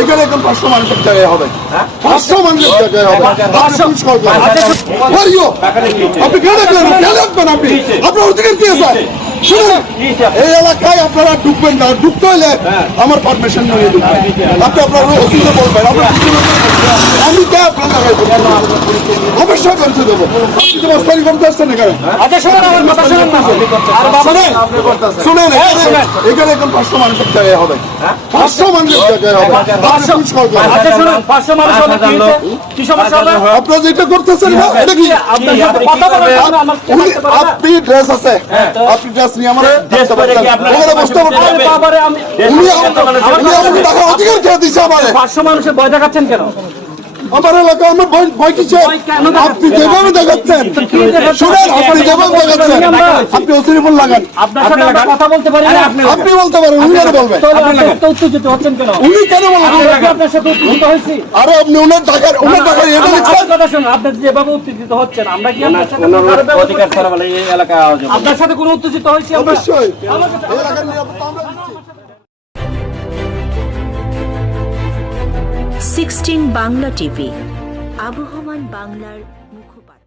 এখানে একদম পাঁচশো মানুষের জায়গায় হবে। পাঁচশো মানুষের জায়গায় হবে। পাঁচশো? আপনি কে দেখবেন কে দেখবেন আপনি। আপনার অধিকার কি আছে এই এলাকায় আপনারা ঢুকবেন না। ঢুকতে হলে আমার পারমিশন নিয়ে ঢুকবেন। আপনি আপনার অফিসে বলবেন। আপনার আমি অবশ্যই করতে দেবো। আপনি তো মস্তানি করতে আসছেন এখানে। আচ্ছা শোনেন আমার কথা শোনেন না। আর বাবা শুনেন শুনেন। এখানে এখানে এখন পাঁচশো মানুষের জায়গায় হবে। পাঁচশো মানুষের জায়গায় হবে। আচ্ছা শুনুন পাঁচশো মানুষ হলে কি সমস্যা হবে? আপনারা যেটা করতেছেন না এটা কি? আপনার সাথে কথা বলার জন্য আমার কে উনি- থাকতে পারে না? আপনি ড্রেস আছে। আপনি ড্রেস নিয়ে আমার ড্রেস পরে কি আপনার- ওখানে বসতে পারবেন আরে বাবারে আমি উনি আমাকে টাকা অধিকার কে দিচ্ছে আমারে। পাঁচশো মানুষের ভয় দেখাচ্ছেন কেন? আমার এলাকা আমার ভয় ভয় কিসে কেন দেখাচ্ছেন? আপনি যেভাবে দেখাচ্ছেন শুনেন আপনি যেভাবে দেখাচ্ছেন আপনি অসিরিফুল লাগান আপনার সাথে আমরা কথা বলতে পারি না। আপনি বলতে পারেন উনি আর বলবেন? তো আপনি তো উত্তেজিত হচ্ছেন কেন উনি কেন বলবেন? আপনার সাথে উত্তেজিত হয়েছি। আরে আপনি উনার টাকার এটা কথা শুনুন। আপনি যেভাবে উত্তেজিত হচ্ছেন আমরা কি আপনার সাথে কোনো অধিকার ছাড়া বলে এই এলাকা আপনার সাথে কোনো উত্তেজিত হয়েছি অবশ্যই। আমরা। সিক্সটিন বাংলা টিভি আবহমান বাংলার মুখপাত্র।